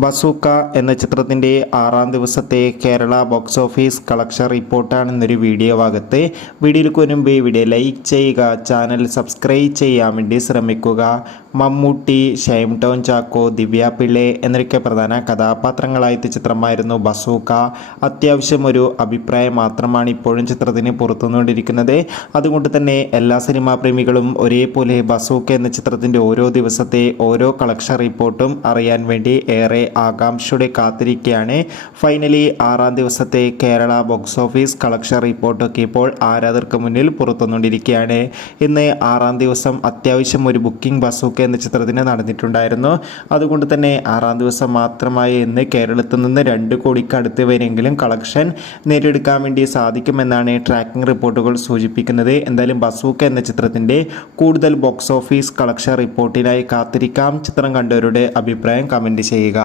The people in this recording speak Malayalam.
ബസൂക്ക എന്ന ചിത്രത്തിൻ്റെ 6-ാം ദിവസത്തെ കേരള ബോക്സ് ഓഫീസ് കളക്ഷൻ റിപ്പോർട്ടാണ് ഇന്നൊരു വീഡിയോ ഭാഗത്ത്. വീഡിയോയിലേക്ക് വരുമ്പോൾ വീഡിയോ ലൈക്ക് ചെയ്യുക, ചാനൽ സബ്സ്ക്രൈബ് ചെയ്യാൻ വേണ്ടി ശ്രമിക്കുക. മമ്മൂട്ടി, ഷൈം ടോൺ ചാക്കോ, ദിവ്യ പിള്ളെ എന്നൊക്കെ പ്രധാന കഥാപാത്രങ്ങളായ ചിത്രമായിരുന്നു ബസൂക്ക. അത്യാവശ്യം ഒരു അഭിപ്രായം മാത്രമാണ് ഇപ്പോഴും ചിത്രത്തിന് പുറത്തുനിന്നുകൊണ്ടിരിക്കുന്നത്. അതുകൊണ്ട് തന്നെ എല്ലാ സിനിമാ പ്രേമികളും ഒരേപോലെ ബസൂക്ക എന്ന ചിത്രത്തിൻ്റെ ഓരോ ദിവസത്തെ ഓരോ കളക്ഷൻ റിപ്പോർട്ടും അറിയാൻ വേണ്ടി ഏറെ ആകാംക്ഷയോടെ കാത്തിരിക്കുകയാണ്. ഫൈനലി 6-ാം ദിവസത്തെ കേരള ബോക്സ് ഓഫീസ് കളക്ഷൻ റിപ്പോർട്ടൊക്കെ ഇപ്പോൾ ആരാധകർക്ക് മുന്നിൽ പുറത്തുകൊണ്ടിരിക്കുകയാണ്. ഇന്ന് 6-ാം ദിവസം അത്യാവശ്യം ഒരു ബുക്കിംഗ് ബസൂക്ക എന്ന ചിത്രത്തിന് നടന്നിട്ടുണ്ടായിരുന്നു. അതുകൊണ്ട് തന്നെ 6-ാം ദിവസം മാത്രമായി ഇന്ന് കേരളത്തിൽ നിന്ന് 2 കോടിക്ക് അടുത്ത് വരെയെങ്കിലും കളക്ഷൻ നേടിയെടുക്കാൻ വേണ്ടി സാധിക്കുമെന്നാണ് ട്രാക്കിംഗ് റിപ്പോർട്ടുകൾ സൂചിപ്പിക്കുന്നത്. എന്തായാലും ബസൂക്ക എന്ന ചിത്രത്തിൻ്റെ കൂടുതൽ ബോക്സ് ഓഫീസ് കളക്ഷൻ റിപ്പോർട്ടിനായി കാത്തിരിക്കാം. ചിത്രം കണ്ടവരുടെ അഭിപ്രായം കമൻറ്റ് ചെയ്യുക.